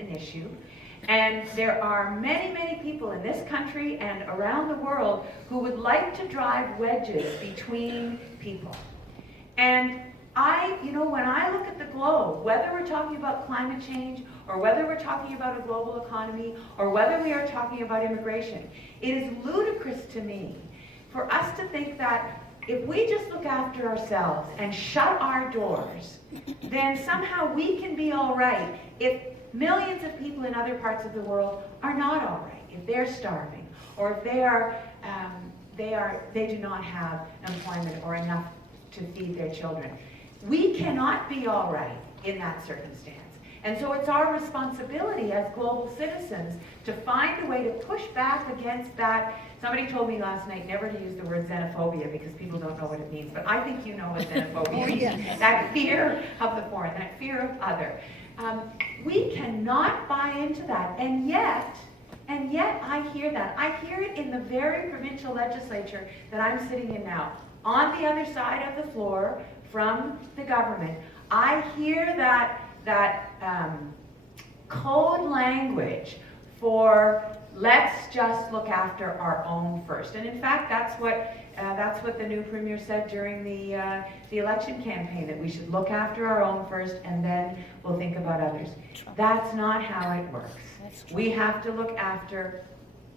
an issue. And there are many, many people in this country and around the world who would like to drive wedges between people. And when I look at the globe, whether we're talking about climate change, or whether we're talking about a global economy, or whether we are talking about immigration, it is ludicrous to me for us to think that if we just look after ourselves and shut our doors, then somehow we can be all right if millions of people in other parts of the world are not all right, if they're starving, or if they do not have employment or enough to feed their children. We cannot be all right in that circumstance. And so it's our responsibility as global citizens to find a way to push back against that. Somebody told me last night never to use the word xenophobia because people don't know what it means, but I think you know what xenophobia means. Yes. That fear of the foreign, that fear of other. We cannot buy into that, and yet I hear that. I hear it in the very provincial legislature that I'm sitting in now. On the other side of the floor from the government, I hear that code language for let's just look after our own first. And in fact, that's what the new premier said during the election campaign, that we should look after our own first and then we'll think about others. That's not how it works. We have to look after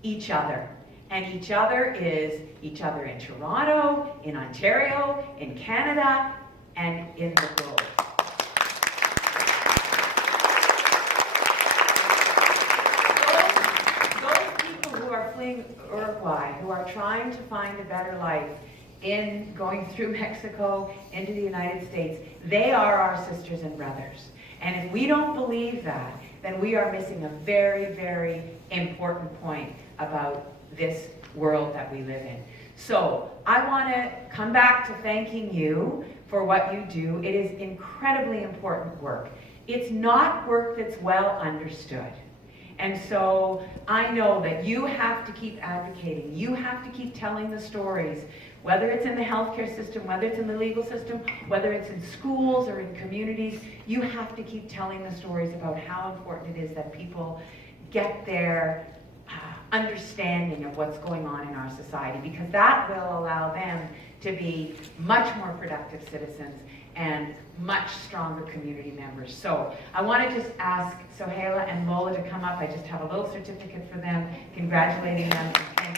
each other. And each other is each other in Toronto, in Ontario, in Canada, and in the globe. Those people who are fleeing Uruguay, who are trying to find a better life in going through Mexico into the United States, they are our sisters and brothers. And if we don't believe that, then we are missing a very, very important point about this world that we live in. So I want to come back to thanking you for what you do. It is incredibly important work. It's not work that's well understood. And so I know that you have to keep advocating. You have to keep telling the stories, whether it's in the healthcare system, whether it's in the legal system, whether it's in schools or in communities. You have to keep telling the stories about how important it is that people get their understanding of what's going on in our society, because that will allow them to be much more productive citizens and much stronger community members. So I want to just ask Sohaila and Mola to come up. I just have a little certificate for them, congratulating them. And